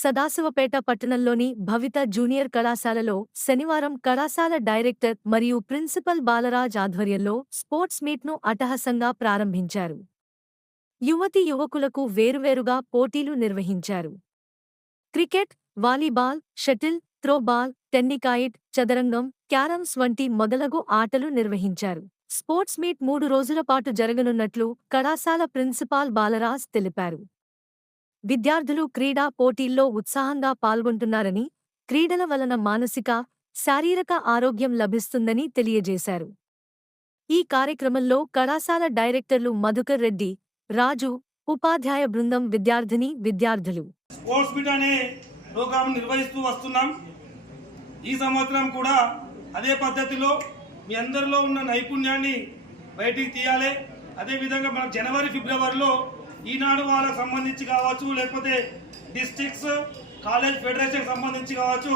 సదాశివపేట పట్టణంలోని భవిత జూనియర్ కళాశాలలో శనివారం కళాశాల డైరెక్టర్ మరియు ప్రిన్సిపల్ బాలరాజ్ ఆధ్వర్యంలో స్పోర్ట్స్ మీట్ను అటహసంగా ప్రారంభించారు. యువతి యువకులకు వేరువేరుగా పోటీలు నిర్వహించారు. Cricket volleyball shuttle throwball tenniquoit చదరంగం క్యారమ్స్ వంటి మొదలగు ఆటలు నిర్వహించారు. స్పోర్ట్స్ మీట్ మూడు రోజుల పాటు జరగనున్నట్లు కళాశాల ప్రిన్సిపాల్ బాలరాజ్ తెలిపారు. విద్యార్థులు క్రీడా పోటీల్లో ఉత్సాహంగా పాల్గొంటున్నారని క్రీడల వలన మానసిక శారీరక ఆరోగ్యం లభిస్తుందని తెలియజేశారు. ఈ కార్యక్రమంలో కళాశాల డైరెక్టర్లు మధుకర్ రెడ్డి రాజు ఉపాధ్యాయ బృందం విద్యార్థిని విద్యార్థులు. స్పోర్ట్స్ మీట్ అనే ప్రోగ్రాం నిర్వహిస్తూ వస్తున్నాం. ఈ సంవత్సరం కూడా అదే పద్ధతిలో మీ అందరిలో ఉన్న నైపుణ్యాన్ని బయటికి తీయాలి. అదేవిధంగా మనం జనవరి ఫిబ్రవరిలో ఈనాడు వాళ్ళకి సంబంధించి కావచ్చు లేకపోతే డిస్ట్రిక్ట్స్ కాలేజ్ ఫెడరేషన్కి సంబంధించి కావచ్చు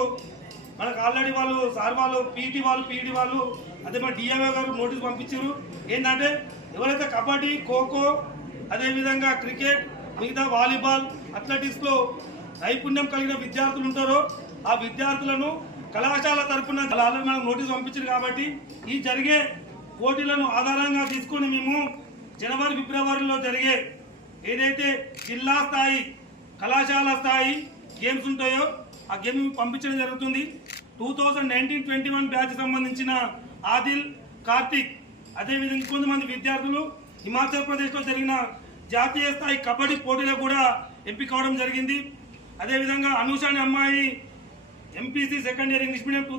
మనకు ఆల్రెడీ వాళ్ళు సార్ వాళ్ళు పీటీ వాళ్ళు పీడీ వాళ్ళు అదే మన డిఎంఏ గారు నోటీస్ పంపించారు. ఏంటంటే ఎవరైతే కబడ్డీ ఖోఖో అదేవిధంగా క్రికెట్ మిగతా వాలీబాల్ అథ్లెటిక్స్లో నైపుణ్యం కలిగిన విద్యార్థులు ఉంటారో ఆ విద్యార్థులను కళాశాల తరఫున ఆల్రెడీ మనకు నోటీస్ పంపించారు కాబట్టి ఈ జరిగే పోటీలను ఆధారంగా తీసుకొని మేము జనవరి ఫిబ్రవరిలో జరిగే ఏదైతే జిల్లా స్థాయి కళాశాల స్థాయి గేమ్స్ ఉంటాయో ఆ గేమ్ పంపించడం జరుగుతుంది. Two thousand nineteen twenty one batch సంబంధించిన ఆదిల్ కార్తిక్ అదేవిధంగా కొంతమంది విద్యార్థులు హిమాచల్ ప్రదేశ్లో జరిగిన జాతీయ స్థాయి కబడ్డీ పోటీలో కూడా ఎంపిక అవడం జరిగింది. అదేవిధంగా అనూష అనే అమ్మాయి MPC second year English medium too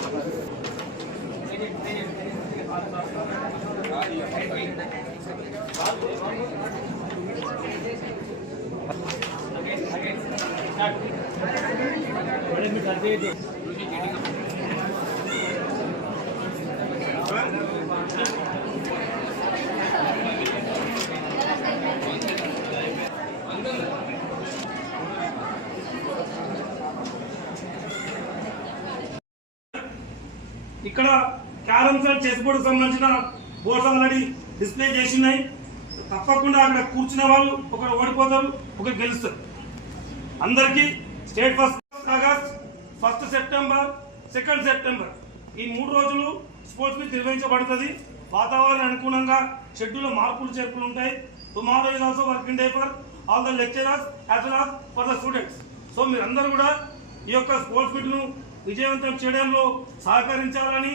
ఇక్కడ క్యారమ్స్ అండ్ చెస్ బోర్డు సంబంధించిన బోర్డ్స్ ఆల్రెడీ డిస్ప్లే చేసినాయి. తప్పకుండా అక్కడ కూర్చునే వాళ్ళు ఒకరు ఓడిపోతారు ఒకరు గెలుస్తారు. అందరికీ state first August first September second September. ఈ మూడు రోజులు స్పోర్ట్స్ మీట్ నిర్వహించబడుతుంది. వాతావరణం అనుగుణంగా షెడ్యూల్లో మార్పులు చేర్పులు ఉంటాయి. Tomorrow is also working day for all the lecturers as well as for the students so మీరందరూ కూడా ఈ యొక్క స్పోర్ట్స్ మీట్ను విజయవంతం చేయడంలో సహకరించాలని